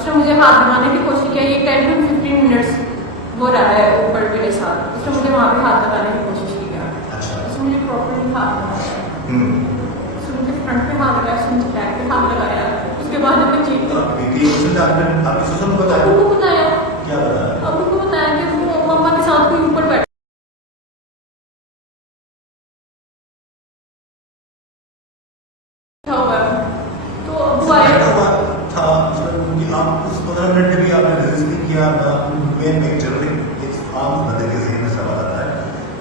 उसने मुझे हाथ लगाने की कोशिश की, ये 10 to 15 मिनट्स वो रहा है ऊपर मेरे साथ, उसने मुझे वहाँ पे हाथ लगाने की कोशिश की। उसने मुझे प्रॉपर्ली हाथ लगाया, उसने मुझे फ्रंट पे हाथ लगाया, उसने मुझे बैक पे हाथ लगाया, उसके बाद मैं चीख आपको बताया अबू को बताया, क्या बताया? अबू को बताया कि वो मम्मा के साथ कोई ऊपर बैठा हुआ है। तो अबू आया था कि आप उस 15 मिनट में भी आपने रेजिस्ट नहीं किया ना। मेन एक जनरली एक आम बंदे के ज़हन में सवाल आता है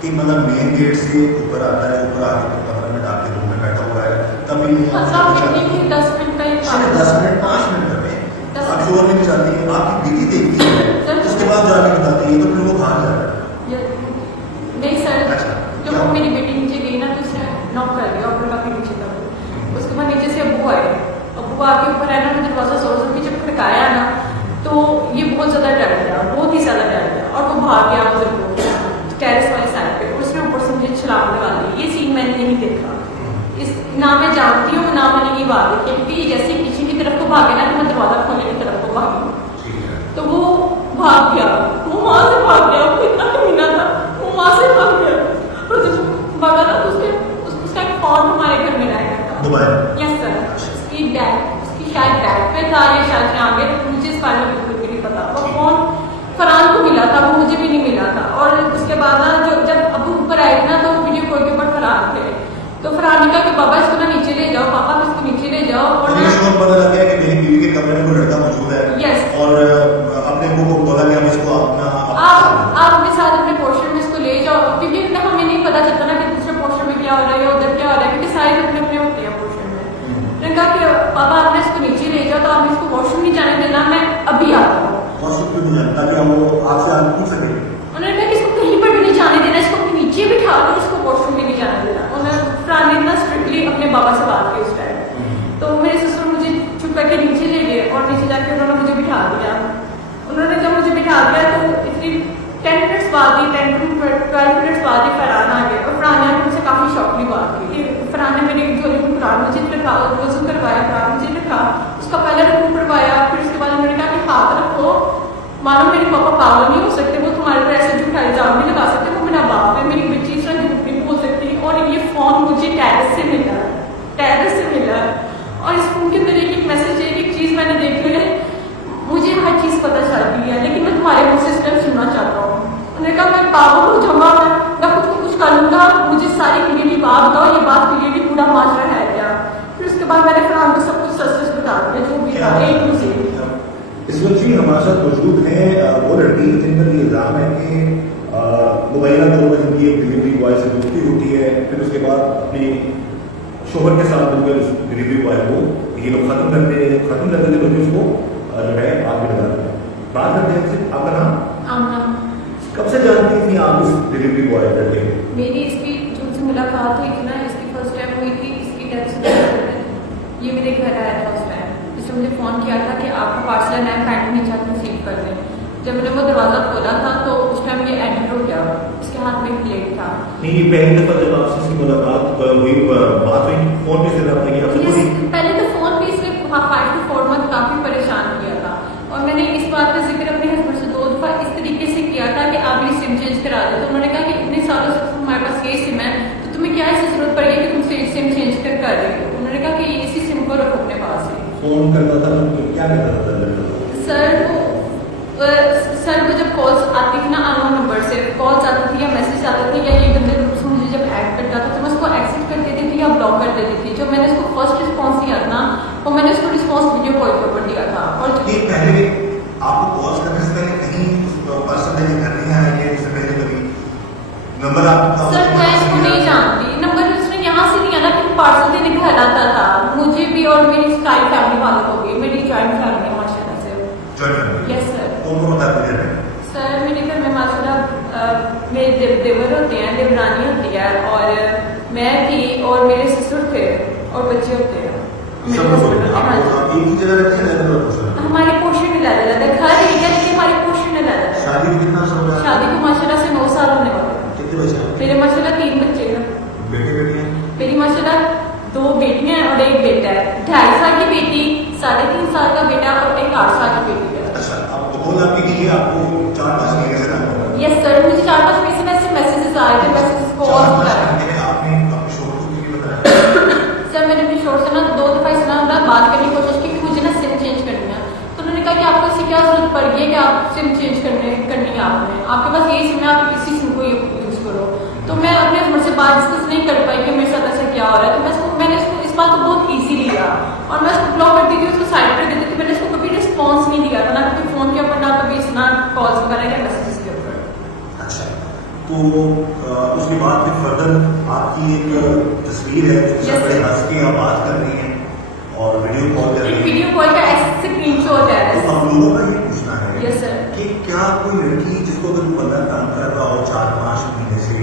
कि मतलब मेन गेट से ऊपर आता है, ऊपर आके 15 मिनट आपके रूम में बैठा हुआ है, तभी मतलब कितनी थी 10 मिनट का ही था, 10 मिनट 5 मिनट में आप शोर नहीं चाहती है, आपकी बीवी देखती है उसके बाद जाके बताती है, तो फिर वो कहाँ जा रहा है? नहीं सर, अच्छा, जब वो मेरी बेटी नीचे गई ना तो उसने नॉक कर दिया और बोला कि नीचे तक। उसके बाद नीचे से अब्बू आए, अब्बू आके ऊपर आया ना, दरवाजा जोर जोर की जब खड़काया ना तो ये बहुत ज़्यादा डर गया, बहुत ही ज़्यादा डर गया और वो भाग गया उधर को टेरेस वाली साइड पे, उसने ऊपर से मुझे छलांग लगा दी। ये सीन मैंने नहीं देखा, इस ना मैं जानती हूँ ना मैंने ये बात देखी, क्योंकि जैसे किचन की तरफ को भागे ना तो मैं दरवाजा खोलने की तरफ को भागी, तो वो भाग गया, वो वहाँ से भाग गया, वो इतना कमीना था, वो वहाँ से भाग गया और जब भागा ना तो उसका एक फोन हमारे घर में रह गया था। यस सर, उसकी शायद बैग पे था या शायद आगे, मुझे इस बारे में बिल्कुल भी नहीं पता। वो फोन फरहान को मिला था, वो मुझे भी नहीं मिला था। और उसके बाद ना जब अबू ऊपर आए ना तो वीडियो कॉल के ऊपर फरहान थे, तो फरहान ने कहा कि बाबा इसको ना नीचे ले जाओ, पापा इसको नीचे ले जाओ। और मुझे शोर पता लग गया कि मेरी बीवी के कमरे में कोई लड़का मौजूद है। यस, और अपने को बोला कि हम इसको अपना आप अपने साथ अपने पोर्शन में इसको ले जाओ, क्योंकि हमें नहीं पता चलता ना कि दूसरे पोर्शन में क्या हो रहा है या उधर क्या हो रहा है, क्योंकि सारे अपने अपने होते हैं पोर्शन में। मैंने कहा कि पापा आपने इसको नीचे ले जाओ, तो आपने इसको वॉशरूम नहीं जाने देना, मैं अभी आता हूँ। वॉशरूम क्यों नहीं जाता ताकि हम वो आपसे आगे पूछ सके? उन्होंने कहा कि इसको कहीं पर भी नहीं जाने देना, इसको अपने नीचे बिठा दो, इसको वॉशरूम भी नहीं जाने देना। उन्होंने फरहान ने इतना स्ट्रिक्टली अपने बाबा से बात की उस टाइम। तो मेरे ससुर मुझे चुप करके नीचे ले गए और नीचे जाके उन्होंने मुझे बिठा दिया। उन्होंने जब मुझे बिठा दिया तो इतनी 10 मिनट्स बाद ही 10 to 12 मिनट्स बाद ही फरहान आ गया और फरहान ने मुझसे काफ़ी शॉकली बात की। फरहान ने मेरी झोली में कुरान मुझे रखा, वजू करवाया, कुरान मुझे रखा, उसका पहले रकू पढ़वाया, फिर उसके बाद उन्होंने कहा कि हाथ रखो, मानो मेरे पापा पागल नहीं हो सकते, वो तुम्हारे पर ऐसे झूठा इल्जाम नहीं लगा सकते, वो मेरा बाप है, मेरी बच्ची इस तरह झूठ नहीं बोल सकती। और ये फ़ोन मुझे टेरेस से मिला और इस फ़ोन के अंदर एक मैसेज है, एक चीज़ मैंने देखी है, मुझे हर चीज़ पता चल रही है, लेकिन मैं तुम्हारे मुँह से सिर्फ सुनना चाहता हूँ। उन्होंने कहा मैं पागल हूँ जमा, मैं खुद को कुछ करूँगा, मुझे सारी क्लियरली बात बताओ, ये बात क्लियरली पूरा माजरा है क्या। फिर उसके बाद मैंने फरहान को सब कुछ सच सच बता दिया जो भी था, A to Z। इस वक्त जी हमारे साथ मौजूद हैं वो लड़की जिन पर ये इल्ज़ाम है कि मुबैना तौर पर जिनकी एक डिलीवरी बॉय से दोस्ती होती है, फिर उसके बाद अपनी शोहर के साथ मिलकर उस डिलीवरी बॉय को ये लोग ख़त्म करते बल्कि उसको जो है आग में लगा देते हैं। बात करते हैं आपका नाम? आमना। कब से जानती थी आप उस डिलीवरी बॉय लड़के? मेरी इसकी जो से मुलाकात हुई थी ना, इसकी फर्स्ट टाइम हुई थी, इसकी डेथ से पहले ये मेरे घर आया था उस टाइम। इसने मुझे फ़ोन किया था कि आपका पार्सल है, पैंट नीचे आप रिसीव कर लें। जब मैंने वो दरवाज़ा खोला था तो उस टाइम ये एंटर हो गया, इसके हाथ में एक प्लेट था। नहीं, ये पहली दफ़ा जब आपसे इसकी मुलाकात हुई, बात हुई फ़ोन पे से आपने किया? पहले तो फ़ोन पे इसने 5 to 4 मंथ काफ़ी परेशान किया था और मैंने इस बात का जिक्र अपने हस्बैंड से 2 दफ़ा इस तरीके से किया था कि आप मेरी सिम चेंज करा दो। तो उन्होंने कहा कि इतने सालों से हमारे पास ये सिम है, तो तुम्हें क्या ऐसी जरूरत पड़ेगी कि तुम सिम चेंज कर रही हो। उन्होंने कहा कि इसी सिम को रखो अपने पास ही। फ़ोन करता था तो क्या कहता था? सर वो जब कॉल्स आती थी ना अननोन नंबर से, कॉल्स आती थी या मैसेज आते थे या ये गंदे ग्रुप से मुझे जब ऐड करता था तो मैं उसको एक्सेप्ट कर देती थी या ब्लॉक कर देती थी। जो मैंने उसको फर्स्ट रिस्पॉन्स दिया था ना, वो मैंने उसको रिस्पॉन्स वीडियो कॉल के ऊपर दिया था। और पहले आपको कॉल करने से पहले कहीं पर्सन ने घर नहीं आया कि इससे पहले कभी नंबर आपका? सर मैं इसको नहीं जानती, नंबर उसने यहाँ से दिया ना, फिर पार्सल देने घर आता था मुझे भी और मेरी सारी फैमिली वालों को भी। मेरी जॉइंट फैमिली है माशाल्लाह से। Joint family? Yes sir. कौन होता है घर में? सर मेरे घर में माशाल्लाह मेरे देवर होते हैं, देवरानी होती है और मैं थी और मेरे ससुर थे और बच्चे होते हैं। हमारे पोर्शन में अलग अलग है, घर एक है लेकिन हमारे पोर्शन में अलग है। शादी को कितना साल हुआ? शादी को माशाल्लाह से 9 साल होने वाले हैं। कितने बच्चे? मेरे माशाल्लाह 3 बच्चे हैं। बेटे बेटियां? मेरी माशाल्लाह 2 बेटियां और 1 बेटा है। 2.5 साल की बेटी, 3.5 साल का बेटा और एक 8 साल की बेटी। है कि आप सिम चेंज करनी है आपने, आपके पास यही सिम है, आप इसी सिम को यूज करो। तो मैं अपने हस्बैंड से बात डिस्कस नहीं कर पाई कि मेरे साथ ऐसा क्या हो रहा है। तो मैंने इसको इस बात को बहुत ईजी लिया और मैं उसको ब्लॉक करती थी, उसको साइड पर देती थी। मैंने इसको कभी रिस्पॉन्स नहीं दिया था, ना कभी फोन के ऊपर, ना कभी ना कॉल्स वगैरह या मैसेजेस के ऊपर। अच्छा, तो उसके बाद फिर फर्दर आपकी एक तस्वीर है जिसमें बड़े हंस के आप बात कर रही हैं और वीडियो कॉल कर रही हैं। वीडियो कॉल का ऐसे स्क्रीनशॉट है। तो हम लोगों का ये पूछना है यस सर, कि क्या कोई लड़की जिसको अगर बंदा काम कर रहा हो 4-5 महीने से,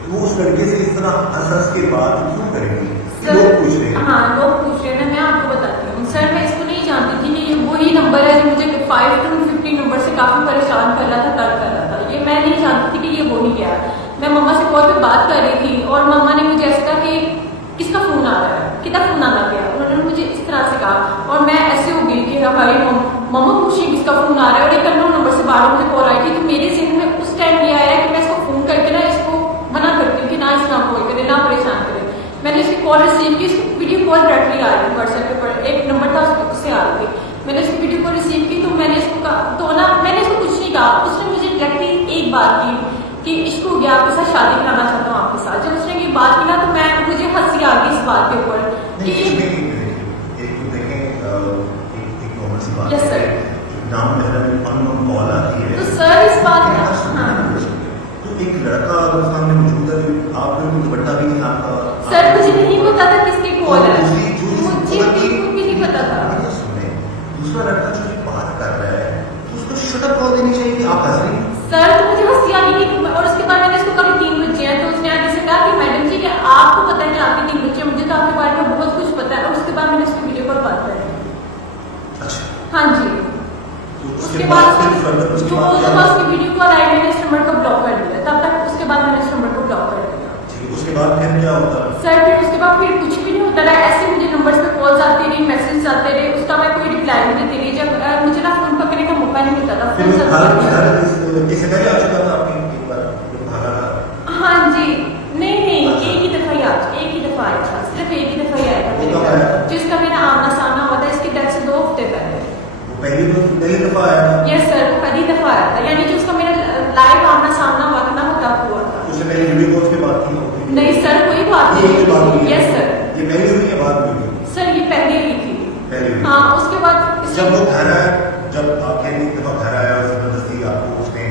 तो वो उस लड़के से इस तरह हंस के बात क्यों करेगी? लोग पूछ रहे हैं। हाँ, लोग पूछ रहे हैं ना, मैं आपको बताती हूँ सर। मैं इसको नहीं जानती थी कि ये वही नंबर है जो मुझे 5 to 15 नंबर से काफी परेशान कर रहा था, तंग कर रहा था। ये मैं नहीं जानती थी कि ये वही है। मैं मम्मा से कॉल पे बात कर रही थी और मम्मा ने मुझे ऐसा कहा कि किसका फोन आ रहा है, कितना फोन आना गया। उन्होंने मुझे इस तरह से कहा और मैं ऐसे हो गई कि हमारी मम्मा पूछी किसका फोन आ रहा है, और एक अननोन नंबर से 12 मुझे कॉल आई थी। तो मेरे जहन में उस टाइम ये आया कि मैं इसको फोन करके ना इसको मना करती हूँ कि ना इस ना कॉल करे, ना परेशान करे। मैंने इसकी कॉल रिसीव की, इसकी वीडियो कॉल डायरेक्टली आ रही थी व्हाट्सएप पे, पर एक नंबर था उससे आ रही थी। मैंने इसकी वीडियो कॉल रिसीव की तो मैंने इसको कहा, तो ना मैंने इसको कुछ नहीं कहा। उसने मुझे डायरेक्टली एक बात की कि इश्क हो गया, आपके साथ शादी कराना चाहता हूँ आपके साथ। जब उसने ये बात की ना तो मुझे हंसी आ गई इस बात के ऊपर कि यस सर, कॉल आती है तो सर इस बात का हाँ तो एक लड़का अगर सामने मौजूद है, आप लोगों को दुपट्टा भी नहीं आता। सर, मुझे नहीं पता था किसकी कॉल है, मुझे दूसरी बिल्कुल भी नहीं पता था। सुने, दूसरा लड़का जो बात कर रहा है तो उसको शटअप कॉल देनी चाहिए। आप हंस रही हैं सर, तो मुझे हंसी आ गई थी। और उसके बाद मैंने इसको कहा 3 बच्चे हैं, तो उसने आगे से कहा कि मैडम जी क्या आपको पता है कि आपके 3 बच्चे हैं, मुझे तो आपके बारे में बहुत कुछ पता है। और उसके बाद मैंने उसकी वीडियो कॉल बात कर। अच्छा, हाँ जी, तो उसके बाद उसकी वीडियो कॉल आई, मैंने इस नंबर को ब्लॉक कर दिया। तब तक उसके बाद मैंने इस नंबर को ब्लॉक कर दिया। उसके बाद फिर क्या होता है? सर फिर उसके बाद फिर कुछ भी नहीं होता रहा, ऐसे मुझे नंबर्स पे कॉल्स आती रही, मैसेज आते रहे, उसका मैं कोई रिप्लाई नहीं देती रही। जब मुझे ना फोन पकड़ने का मौका नहीं मिलता था, फोन इससे पहले आ चुका था आपने एक बार भागा था? हाँ जी, नहीं एक ही दफा आया था, सिर्फ एक ही दफा आया था मेरे घर, जिसका मेरा आमना सामना हुआ था इसकी डेथ से 2 हफ्ते पहले। पहली दफा आया था? यस सर, वो पहली दफा आया था, यानी कि उसका मेरा लाइव आमना सामना हुआ था ना, वो तब हुआ था। उससे पहले वीडियो कॉल की बात की? नहीं सर, कोई बात नहीं। यस सर, ये पहले हुई या बाद में हुई? सर ये पहले हुई थी। पहले हुई। हाँ, उसके बाद जब वो घर आया, जब आपके एक दफा घर आया और जबरदस्ती आपको उसने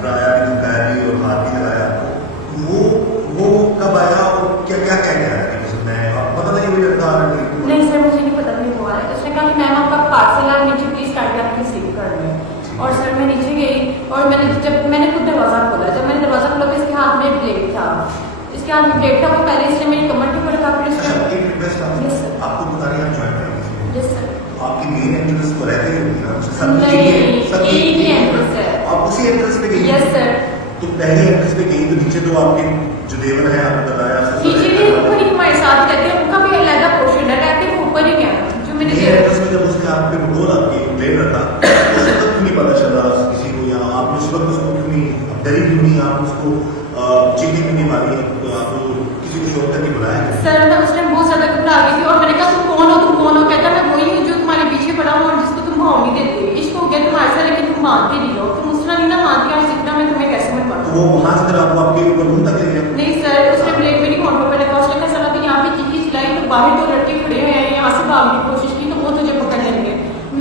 डराया भी, धमकाया भी और हाथ भी लगाया आपको, वो कब आया और क्या क्या कह गया? पता नहीं मुझे लड़का नहीं सर, मुझे नहीं पता नहीं हुआ है। उसने कहा कि मैम आपका पार्सल है, नीचे प्लीज काट आप रिसीव कर लें। और सर मैं नीचे गई और मैंने खुद दरवाजा खोला। जब मैंने दरवाजा खोला तो इसके हाथ में ब्लेड था, इसके हाथ में ब्लेड था। वो पहले इसने मेरी कमर के ऊपर रखा, फिर आपको बता रही हैं ज्वाइन करनी। यस सर, आपकी मेन एंट्रेंस को रहते ही होती है, नहीं एक ही एंट्रेंस है। आप उसी एंट्रेंस पे गई? यस सर, तो पहले एंट्रेंस पे गई तो नीचे तो आपके जो देवर है आपने बताया नीचे भी ऊपर ही हमारे साथ रहते हैं, उनका भी अलग पोर्शन है, रहते वो ऊपर ही गया जो मैंने एंट्रेंस में जब उसने आप पे रोल आपकी ब्लेड रखा उस वक्त क्यों नहीं पता चला किसी को, या आप उस वक्त उसको क्यों नहीं डरी क्यों नहीं, आप उसको चीखी क्यों नहीं मारी, तो आप किसी को शॉक करके बुलाया? सर मैं उस टाइम बहुत ज्यादा घबरा गई थी और मैंने कहा तुम कौन हो? कहता मैं वही हूँ जो तुम्हारे पीछे पड़ा हूँ और जिसको तुम भाव नहीं देते। इश्क हो गया तुम्हारे साथ, लेकिन तुम मानते नहीं हो, तुम उसने नहीं ना मानती और जितना मैं तुम्हें कैसे मैं मानूं? तो वो वहां से फिर आपको आपके ऊपर रूम तक ले गया? नहीं सर, उसने ब्लेड मेरी होंठों पे लगा। उसने कहा सर अभी यहाँ पे चीखी चिल्लाई तो बाहर 2 लड़के खड़े हुए हैं, यहाँ से भागने की कोशिश की तो वो तुझे पकड़ लेंगे।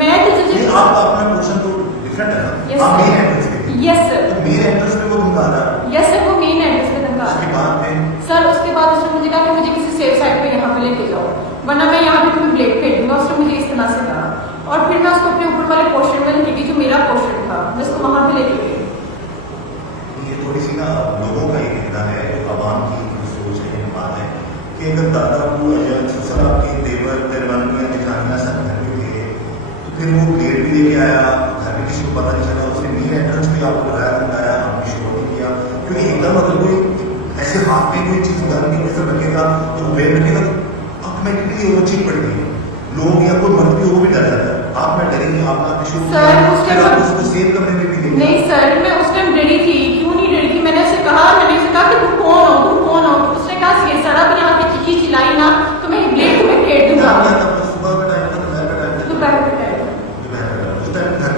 मैं तुझे आपका अपना पोर्शन तो डिफरेंट है ना, आप मेन एंट्रेंस पे थी। यस सर, तो मेन एंट्रेंस पे वो धमका रहा है। यस सर, वो मेन एंट्रेंस पे धमका उसके बाद में सर, उसके बाद उसने मुझे कहा कि मुझे किसी सेफ साइड पे यहाँ पे लेके जाओ, वरना मैं यहाँ पे तुम्हें ब्लेड फेंक दूंगा। उसने मुझे इस तरह से कहा और फिर मैं उसको अपने ऊपर वाले पोर्शन में लेके गई जो मेरा पोर्शन था, मैं उसको वहां पे लेके गई। ये थोड़ी सी ना लोगों का ये कहना है, जो आवाम की सोच है, ये बात है कि अगर दादा को या ससुर आपके देवर दरबानियाँ जिठानियाँ सब घर में थे तो फिर वो ब्लेड भी लेके आया, घर में किसी को पता नहीं चला, उसने मेन एंट्रेंस पे आपको बुलाया बताया, आपने शोर नहीं किया, क्योंकि एकदम अगर कोई ऐसे हाथ में कोई चीज घर की नजर रखेगा तो ब्लेड रखेगा तो ऑटोमेटिकली वो चीज पड़ गई। लोग या कोई मर्द भी वो भी डर जाता है, आप में डरेंगे, आपने उसको सेम कमरे में भी देंगे? नहीं सर, मैं उस टाइम डरी थी। क्यों नहीं डरी थी? मैंने उसे कहा कि तुम कौन हो? उसने कहा ये सर अब यहाँ पे चीखी चिल्लाई ना तो मैं ब्लेड तुम्हें फेंक दूंगा। सुबह का टाइम था, दोपहर का टाइम था? दोपहर का टाइम। दोपहर का टाइम। उस टाइम घर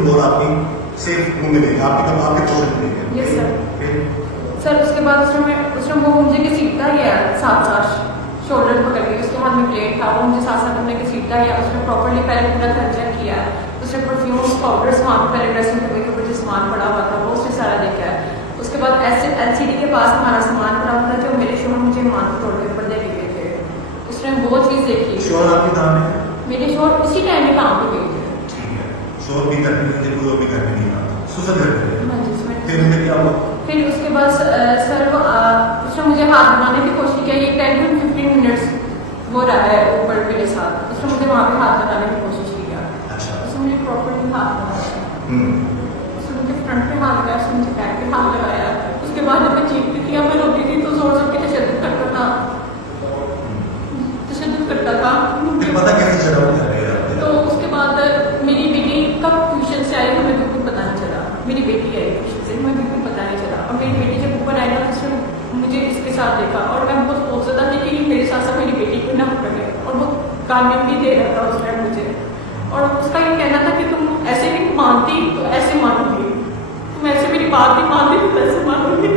उसमें बॉल आपकी सेफ मुंह में देगा, आपके पोर्शन में देगा। Yes, sir. फिर सर उसके बाद उसने वो मुझे घसीटता गया साथ साथ शोल्डर पकड़ के, उसके हाथ में प्लेट था, वो मुझे साथ साथ अपने घसीटता गया। उसने प्रॉपर्ली पहले पूरा घर चेक किया, उसने परफ्यूम्स पाउडर्स वहाँ पे पहले ड्रेसिंग टेबल के ऊपर जो सामान पड़ा हुआ था वो उसने सारा देखा है। उसके बाद LCD के पास हमारा सामान पड़ा हुआ था जो मेरे शोर मुझे मान तोड़ के पर्दे ले गए थे, उसने वो चीज़ देखी। शोर आपके काम में? मेरे शोर उसी टाइम में काम पे गए थे। ठीक है, शोर भी करने मुझे कोई भी करने नहीं आता, सुसर घर पे। हाँ जी, उसमें फिर क्या हुआ? फिर उसके बाद सर उसने मुझे हाथ बनाने की कोशिश की, ये 10 to 15 मिनट्स वो रहा है ऊपर मेरे साथ, उसने मुझे वहाँ पे हाथ लगाने की कोशिश किया। अच्छा। उसने मुझे प्रॉपर्ली हाथ लगाया, उसने मुझे फ्रंट पे हाथ लगाया, उसने मुझे बैक पे हाथ लगाया। उसके बाद जब मैं चीखती थी या मैं रोती थी तो जोर जोर के तशद्दुद करता था। फिर पता कैसे चला वो घर पे? तो उसके बाद मेरी बेटी कब ट्यूशन से आई हमें बिल्कुल पता नहीं चला। मेरी बेटी आई ट्यूशन से, हमें बिल्कुल पता नहीं चला। और मेरी बेटी जब ऊपर आई ना तो उसने मुझे इसके साथ देखा और मैं बहुत खौफजदा थी कि मेरे साथ साथ मेरी बेटी को ना पकड़े, और वो गालियाँ भी दे रहा था उस टाइम मुझे। और उसका ये कहना था कि तुम ऐसे नहीं मानती तो ऐसे मानूंगी, तुम ऐसे मेरी बात नहीं मानती तो ऐसे मानूंगी।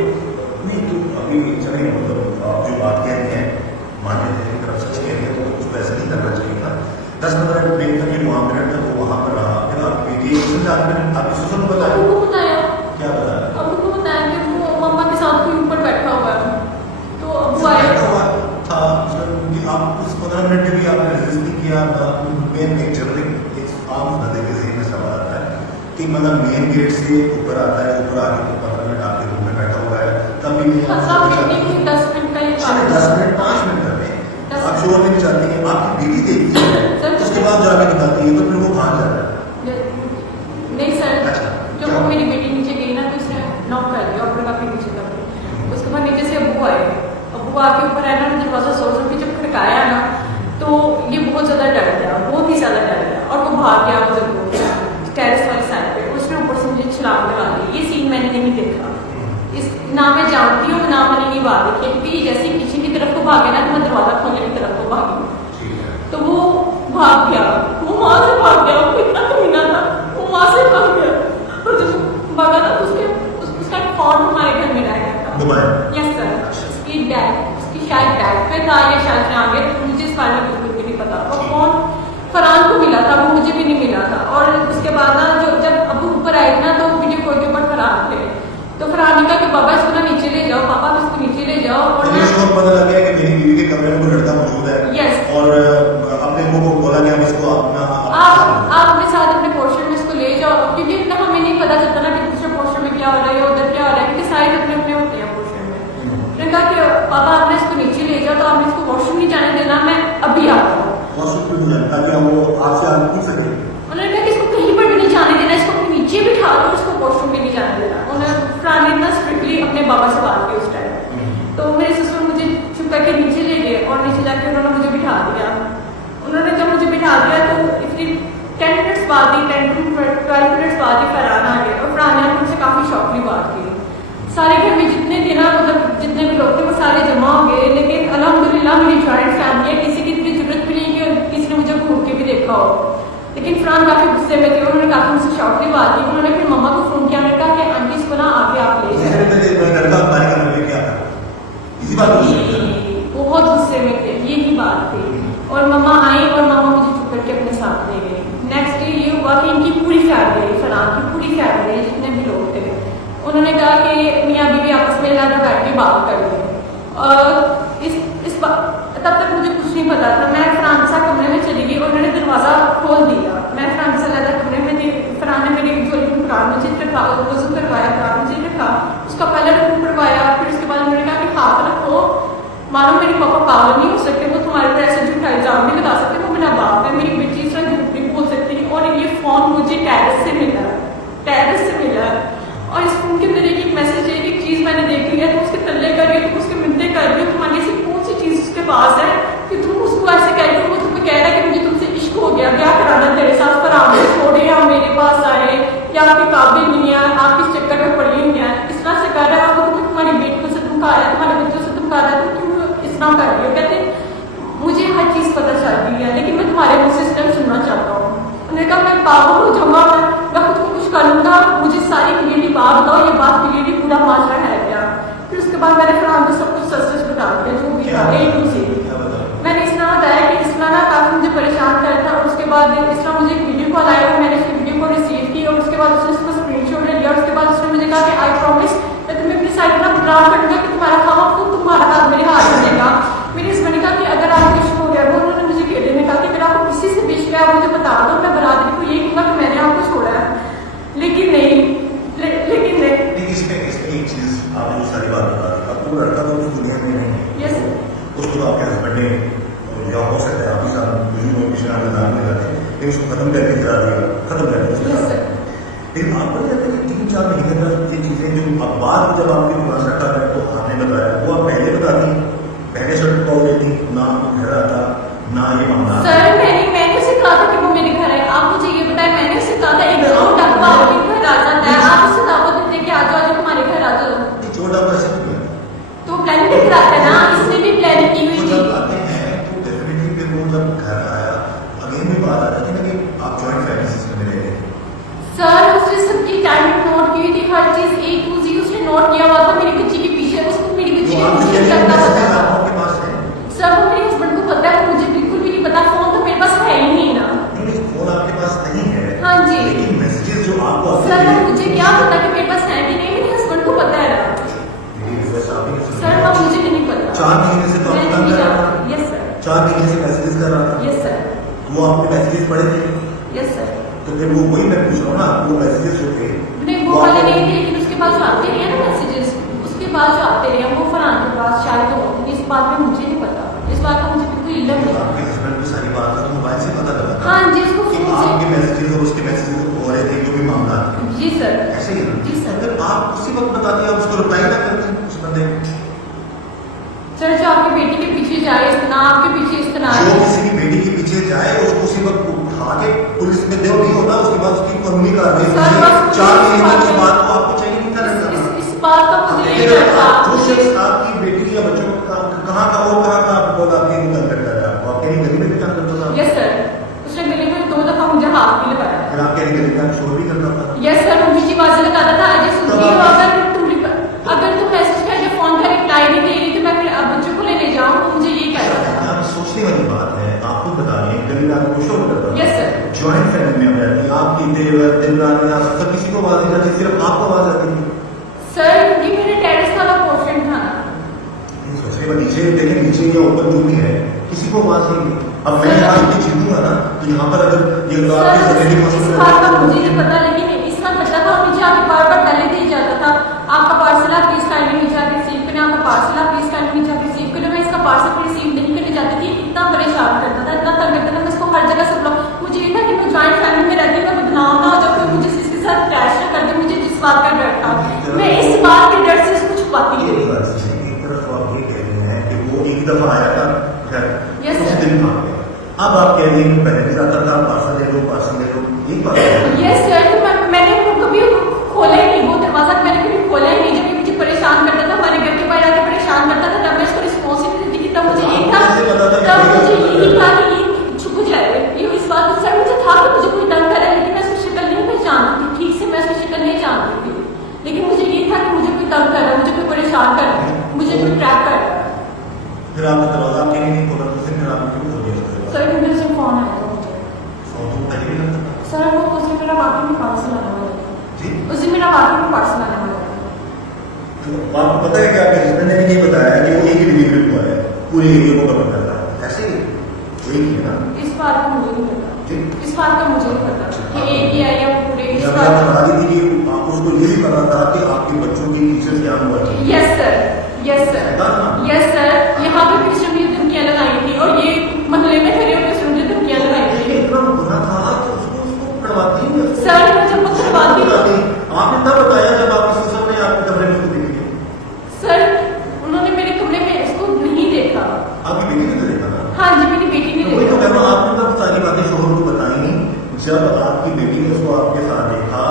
नहीं तो अभी चलिए, मतलब आप जो बात कह रही हैं मान्य है, अगर आप सच कह रही हैं तो उसको ऐसा नहीं करना चाहिए था। 10-15 मिनट तक ये मुआमला था वो वहाँ पर रहा, फिर आपकी बेटी आपकी सुसर को बताया? अबू को बताया। क्या बताया? अबू को बताया कि वो मम्मा के साथ कोई ऊपर बैठा हुआ है, तो अबू आए था। आप उस 15 मिनट में भी आपने रेजिस्ट नहीं किया ना? मेन एक जनरल एक आम बंदे के ज़हन में सवाल आता है कि मतलब मेन गेट से ऊपर आता है, ऊपर आके 15 मिनट आपके रूम में बैठा हुआ है, तभी 10 मिनट का ये 10 मिनट 5 मिनट करते हैं, आप शोर नहीं चाहती हैं, आपकी बीवी देखती है उसके बाद जाके बताती है, तो फिर वो कहाँ जा रहा है? नहीं सर, अच्छा, जब वो मेरी बेटी नीचे गई ना तो उसने नॉक कर दिया और काफी नीचे तक। उसके बाद नीचे से अबू आए, अबू आके ऊपर आया ना, दरवाजा जोर जोर के जब खड़काया ना तो ये बहुत ज्यादा डर गया, बहुत ही ज्यादा डर गया, और वो भाग गया उधर टेरेस वाली साइड पे। उसने ऊपर से मुझे छलांग लगा दी। ये सीन मैंने नहीं देखा, इस ना मैं जानती हूँ ना मैंने ये बात देखी, क्योंकि जैसे ही पीछे की तरफ को भागे ना तो मैं दरवाजा खोलने की तरफ को भागी, तो वो भाग गया, वो वहां से भाग गया, वो इतना कमीना था, वो वहां से भाग गया। और जब भागा ना तो उसका फोन हमारे घर में रह गया था। यस सर, उसकी शायद बैग पे था या शायद से आगे, मुझे इस बारे में बिल्कुल भी नहीं पता। और फोन फरहान को मिला था, वो मुझे भी नहीं मिला था। और उसके बाद ना जब अबू ऊपर आए ना तो वीडियो कॉल के ऊपर फरहान थे, तो फरहान ने कहा कि बाबा इसको ना नीचे ले जाओ, पापा इसको नीचे ले जाओ। और पता लग गया कि मेरी बीवी के कमरे में कोई लड़का मौजूद है। यस। और अपने लोगों को बोला गया इसको आप अपने साथ अपने पोर्शन में इसको ले जाओ, क्योंकि इतना हमें नहीं पता चलता ना कि दूसरे पोर्शन में क्या हो रहा है, उधर क्या हो रहा है, क्योंकि सारे अपने अपने होते हैं पोर्शन में। मैंने कहा कि पापा आपने इसको नीचे ले जाओ, तो आपने इसको वॉशरूम नहीं जाने देना, मैं अभी आता हूँ। उन्होंने कहा कि इसको कहीं पर भी नहीं जाने देना, इसको अपने नीचे बिठा दो, इसको वॉशरूम भी नहीं जाने देना। उन्होंने फरहान ने इतना स्ट्रिक्टली अपने बाबा से बात की उस टाइम। तो मेरे ससुर मुझे चुप करके नीचे ले गए और नीचे जाके उन्होंने मुझे बिठा दिया। उन्होंने जब मुझे बिठा दिया तो इतनी 10 मिनट्स बाद ही 10 to 12 मिनट्स बाद ही फरहान आ गया, और फरहान ने मुझसे काफ़ी शौकली बात की। सारे घर में जितने थे ना, मतलब जितने भी लोग थे वो सारे जमा हो गए, लेकिन अल्हम्दुलिल्लाह मेरी जॉइंट फैमिली है, किसी की इतनी जरूरत भी नहीं कि किसी ने मुझे घूम के भी देखा हो। लेकिन फरहान काफ़ी गुस्से में थे, उन्होंने काफ़ी मुझसे शौकली बात की। उन्होंने फिर मम्मा को फ़ोन किया, उन्होंने कहा कि आंटी इसको ना आके आप ले जाए। बहुत गुस्से में थे, यही बात थी। और मम्मा आई और मम्मा मुझे चुप करके अपने साथ ले गई। नेक्स्ट डे ये हुआ कि इनकी पूरी फैमिली, फरहान की पूरी फैमिली, जितने भी लोग थे, उन्होंने कहा कि मियाँ बीवी आपस में लगा बैठ के बात कर लें। और तब तक मुझे कुछ नहीं पता था। मैं फरहान के साथ कमरे में चली गई और उन्होंने दरवाज़ा खोल दिया। मैं फरहान के साथ लगा कमरे में थी। फरहान ने मेरी झोली में कुरान मजीद रखा, वज़ू करवाया, कुरान मजीद रखा, उसका पहले रुकू करवाया। फिर उसके बाद उन्होंने कहा कि हाथ रखो, मानो मेरे पापा पागल नहीं हो सकते, वो तुम्हारे पर ऐसे झूठा इल्जाम नहीं लगा सकते, वो मेरा बाप है, मेरी बेटी इस तरह झूठ नहीं बोल सकती। और ये फ़ोन मुझे टेरेस से मिला, टेरेस से मिला। और इस फोन के अंदर एक मैसेज है, एक चीज़ मैंने देख ली है, तुम उसके तल्ले कर रही हो, तुम उसके मिलते कर रही हो, तुम्हारी ऐसी कौन सी चीज़ उसके पास है कि तुम उसको ऐसे कह रही हो। वो तुम्हें कह रहा है कि मुझे तुमसे इश्क हो गया, क्या कराना तेरे साथ, पर आप छोड़े या मेरे पास आए, या आपके काबिल नहीं है, आप इस चक्कर में पड़ी हुई हैं, इस तरह से कर रहा है। वो तुम्हें तुम्हारी बेटियों से धमका रहा है, तुम्हारे बच्चों से धमका रहा है, तुम क्यों इस तरह कर रही हो। कहते डांट पड़ना कि तुम्हारा खावा खुद तुम्हारा हाथ मेरे हाथ में देगा। मेरे हस्बैंड ने कहा कि अगर आपको इश्क हो गया, वो उन्होंने मुझे कहते ने कहा कि अगर आपको किसी से भी इश्क है आप मुझे बता दो, मैं बरादरी को यही कहूँगा कि मैंने आपको छोड़ा है। लेकिन नहीं, लेकिन नहीं। इसमें एक चीज आपने जो सारी बात बता दी, आपको लड़का तो उस दुनिया में नहीं है। यस उसको तो आपके हस्बैंड ने, या हो सकता है आप ही साथ पिछले नाम लगाते, लेकिन उसको खत्म करके गिरा दिया, खत्म कर दिया। लेकिन आपको नहीं लगता कि 3-4 महीने तक ये चीजें जो अब बाद जब आपके पास रखा है तो आपने बताया, वो आप पहले बताती, पहले शर्ट कॉल देती, ना आपको घर आता, ना ये मामला। सर मैंने उसे कहा था कि वो मेरे घर है। आप मुझे ये बताएं, मैंने उसे कहा था एक दो टप्पा आपके घर आ जाता है, आप उसे दावत देते कि आ जाओ, आज हमारे घर आ जाओ। छोटा पैसे तो प्लानिंग भी कराता है ना, इसने भी प्लानिंग की हुई थी। जब आते हैं तो डेफिनेटली फिर वो जब घर आया, अगेन भी बात आ जाती है ना कि आप जॉइंट फैमिली सिस्टम में रह रहे हैं। सर उसने सबकी टाइमिंग नोट की हुई थी, हर चीज A to Z उसने नोट किया हुआ था मेरी बच्ची के पीछे। उसको मेरी बच्ची के पीछे करना पता था। आपके पास है सर वो मेरे हस्बैंड को पता है, मुझे बिल्कुल भी नहीं पता। फोन तो मेरे पास है ही नहीं ना। नहीं, फोन आपके पास नहीं है। हाँ जी, लेकिन मैसेजेस जो आपको सर मुझे क्या पता कि मेरे पास है कि नहीं, मेरे हस्बैंड को पता है ना। सर अब मुझे भी नहीं पता। 4 महीने से मैं नहीं जानती। Yes sir. 4 महीने से मैसेजेस कर रहा था। Yes sir. वो आपने मैसेजेस पढ़े थे? Yes sir. तो फिर वो वही मैं पूछ रहा हूँ ना, वो मैसेजेस जो थे नहीं वो वाले नहीं थे, लेकिन उसके बाद जो आते रहे ना मैसेजेस, उसके बाद जो आते रहे वो फरहान के पास शायद तो होते। इस बात में मुझे नहीं पता, इस बात का मुझे बिल्कुल इल्म नहीं। आपके हस्बैंड को सारी बात तो मोबाइल से पता लगा? हाँ जी, उसको कि फोन से। आपके मैसेजेस और उसके मैसेजेस हो रहे थे, जो भी मामला था। जी सर। ऐसे ही जी सर। अगर आप उसी वक्त बताती, आप उसको रिप्लाई ना करते उस बंदे को। सर जो आपकी बेटी के पीछे जाए इस तरह, आपके पीछे इस तरह, जो किसी की बेटी के पीछे जाए उसको उसी वक्त उठा के पुलिस में देव नहीं होता, उसके बाद उसकी कानूनी कार्रवाई सर, बस 4 महीने तक इस इस बात को आपको चाहिए नहीं था लड़का। इस बात का मुझे नहीं लेकिन लगता। जो शख्स आपकी बेटी या बच्चों को कहाँ का वो कहाँ का आपको आपके तंग करता है, आपको आपके गली में भी तंग करता था? यस सर, उसने गले में 2 दफा मुझे हाथ भी लगाया। फिर आपके गली में शोर भी करता था? यस सर, ऊंची आवाज लगाता था, आगे सुनती हो, अगर तुम मैसेज का या फोन का रिप्लाई नहीं दे रही तो मैं अपने बच्चों को लेने जाऊं, तो मुझे ये कहता था। आप सोचने वाली बात है, आपको बता रहे हैं गली में आपको शोर करता था। Yes sir. जॉइंट फैमिली में रहती, आपकी देवर दिलरानी आप सब किसी को आवाज नहीं जाती, सिर्फ आपको आवाज आती थी। सर क्योंकि मेरे टेरेस वाला पोर्शन था ना। सोचने में नीचे देखें, नीचे या ऊपर जो भी है किसी को आवाज नहीं। अब मैं आज भी जीतूंगा ना, तो यहाँ पर अगर ये इस बात का मुझे नहीं पता, लेकिन इसका बच्चा था, मुझे आगे बार बार पहले दिया जाता था, आपका पार्सल आप प्लीज टाइम में नीचे आके रिसीव करें, आपका पार्सल आप प्लीज टाइम में नीचे आके रिसीव करें। मैं इसका पार्सल को रिसीव नहीं करने जाती थी, इतना परेशान करता था, इतना तंग करता था। मैं इसको हर जगह सब लोग, मुझे ये था कि मैं जॉइंट फैमिली में रहती हूँ, मैं बदनाम ना हो जाऊँ, कोई मुझे इसके साथ क्रैश ना कर दे। मुझे जिस बात का डर था, मैं इस बात के डर से इसको छुपाती थी। एक तरफ तो आप ये कह रहे हैं कि वो एक दफा आया था घर, Yes, उस sir. दिन भाग गया। अब आप कह रहे हैं कि पहले भी आता था, पार्सल ले लो, एक बात है। यस सर, तो मैंने वो कभी खोला ही नहीं, वो दरवाजा मैंने कभी खोला ही नहीं। जब ये मुझे परेशान करता था, हमारे घर के बाहर आके परेशान करता था, तब मैं इसको रिस्पॉन्स ही नहीं देती थी। तब मुझे यही था, तब मुझे यही था कि ये छुप जाए। ये इस बात सर मुझे था कि मुझे कोई तंग करे, लेकिन मैं उसकी शक्ल नहीं पहचानती थी, ठीक से मैं उसकी शक्ल नहीं जानती थी। लेकिन मुझे ये था कि मुझे कोई तंग कर रहा है, मुझे कोई परेशान कर रहा है, मुझे कोई ट्रैप कर रहा है। फिर आपने दरवाजा आपके लिए नहीं खोला, तो फिर आपने क्यों खोल दिया? सर मेरे से फोन आया था मुझे। फोन तो पहले भी लगता था। सर वो उस दिन मेरा वाकई में पार्सल आने वाला था। जी, उस दिन मेरा वाकई में पार्सल आने वाला था। तो आपको पता है कि आपके हस्बैंड ने भी नहीं बताया कि वो एक ही डिलीवरी बॉय है, पूरे एरिया को कवर करता है, ऐसे ही वही है ना? इस बात का मुझे नहीं पता, जी, इस बात का मुझे नहीं पता कि एक ही है या पूरे। इस जब बात आप का बता दी थी कि आप उसको ये भी पता था कि आपके बच्चों की टीचर क्या हुआ है। Yes sir, yes sir, yes sir. यहाँ पे फिर से मुझे धमकियाँ लगाई थी, और ये महल्ले में खड़े होकर से मुझे धमकियाँ लगाई थी। इतना बुरा था तो उसको पढ़वाती ही नहीं। सर मैं जब पकड़वाती आपने तब बताया जब आपकी ससुर ने आपके कमरे में उसको देखी। सर उन्होंने मेरे कमरे में इसको नहीं देखा। आपकी बेटी ने तो देखा ना? हाँ जी, मेरी बेटी ने वही तो देखा। कहना, आपने तब सारी बातें शोहर को बताई। जब आपकी बेटी ने उसको आपके साथ देखा,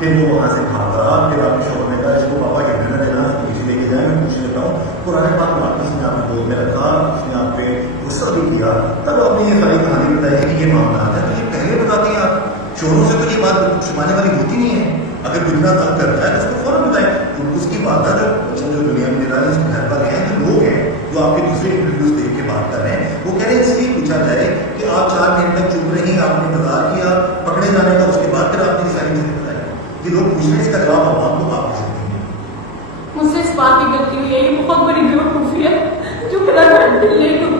फिर वो वहां से भागा, फिर आपके शोहर ने कहा इसको पापा के घर देना, इसको पीछे लेके जाए, मैं पूछ लेता हूँ। पुराने बात वापस ने आपको गोद में रखा, उसने आप पे गुस्सा भी किया, तब आपने ये सारी कहानी बताई कि ये मामला है। तो ये पहले बताते हैं आप, शोरों से तो ये बात छुपाने वाली होती नहीं है। अगर कुछ ना तंग करता है तो उसको फौरन बताएं। तो उसकी बात है जो दुनिया में मिला है, घर वाले हैं, जो लोग हैं, जो आपके दूसरे इंटरव्यूज देख के बात कर रहे हैं, वो कह रहे हैं इसलिए पूछा जाए कि आप 4 महीने तक चुप रही, आपने इंतजार किया पकड़े जाने का, उसके बाद फिर आपने सारी चीजें बताई। ये लोग पूछ रहे हैं, इसका जवाब अब आपको आप दे सकते हैं। मुझसे इस बात की गलती हुई है, ये बहुत बड़ी बेवकूफ़ी है जो मेरा घर लेट